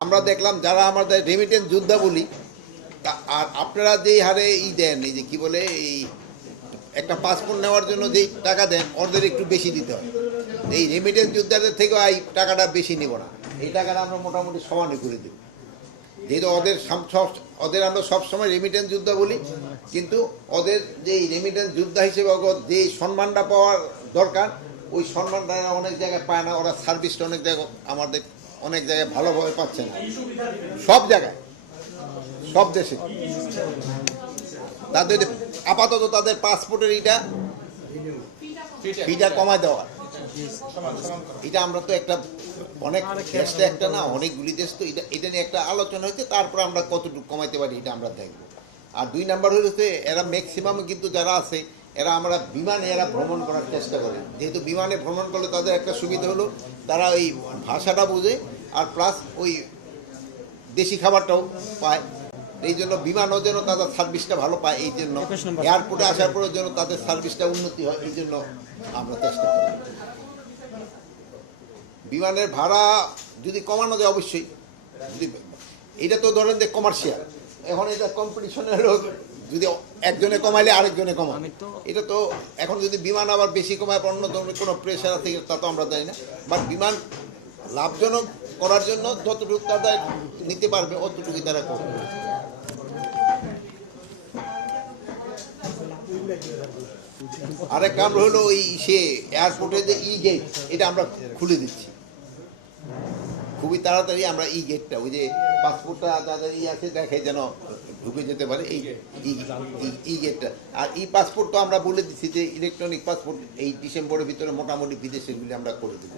আমরা দেখলাম যারা আমাদের রেমিটেন্স যোদ্ধা বলি তা- আর আপনারা যেই হারে ই দেন, এই যে কি বলে, এই একটা পাসপোর্ট নেওয়ার জন্য যেই টাকা দেন, ওদের একটু বেশি দিতে হয়। এই রেমিটেন্স যোদ্ধাদের থেকেও এই টাকাটা বেশি নিব না। এই টাকাটা আমরা মোটামুটি সমানই করে দেব। যেহেতু ওদের সব, ওদের আমরা সবসময় রেমিটেন্স যোদ্ধা বলি, কিন্তু ওদের যে রেমিটেন্স যোদ্ধা হিসেবে যে সম্মানটা পাওয়ার দরকার, ওই সম্মানটা অনেক জায়গায় পায় না, ওরা সার্ভিসটা অনেক জায়গায় আমাদের অনেক জায়গায় ভালোভাবে পাচ্ছে না। সব জায়গায়, সব দেশে। তাদের আপাতত তাদের পাসপোর্টের এইটা ফিটা কমায় দেওয়া। এটা আমরা তো একটা অনেক দেশটা একটা না, অনেকগুলি দেশ তো এটা এটা নিয়ে একটা আলোচনা হয়েছে, তারপর আমরা কতটুকু কমাইতে পারি এটা আমরা দেখব। আর দুই নাম্বার হয়েছে এরা ম্যাক্সিমাম কিন্তু যারা আছে এরা আমরা বিমানে এরা ভ্রমণ করার চেষ্টা করে। যেহেতু বিমানে ভ্রমণ করলে তাদের একটা সুবিধা হলো তারা ওই ভাষাটা বোঝে আর প্লাস ওই দেশি খাবারটাও পায়। এই জন্য বিমানও যেন তাদের সার্ভিসটা ভালো পায় এই জন্য এয়ারপোর্টে আসার পরের জন্য তাদের সার্ভিসটা উন্নতি হয় এই জন্য আমরা চেষ্টা করি। বিমানের ভাড়া যদি কমানো যায় অবশ্যই। যদি এটা তো ধরেন যে কমার্শিয়াল এখন এটা কম্পিটিশনের যদি একজনে কমাইলে আরেকজনে কমায়। এটা তো এখন যদি বিমান আবার বেশি কমায় অন্য ধরনের কোনো প্রেশার আছে তা তো আমরা জানি না। বাট বিমান লাভজনক করার জন্য যতটুকু তারা নিতে পারবে অতটুকুই তারা করবে। আরেক কাম হলো ওই সে এয়ারপোর্টে যে ই গেট এটা আমরা খুলে দিচ্ছি। খুবই তাড়াতাড়ি আমরা এই গেটটা ওই যে পাসপোর্টটা যাদের ই আছে, দেখে যেন ঢুকে যেতে পারে এই ই গেটটা আর ই পাসপোর্ট তো আমরা বলে দিচ্ছি যে ইলেকট্রনিক পাসপোর্ট এই ডিসেম্বরের ভিতরে মোটামুটি বিদেশেগুলি আমরা করে দেবো।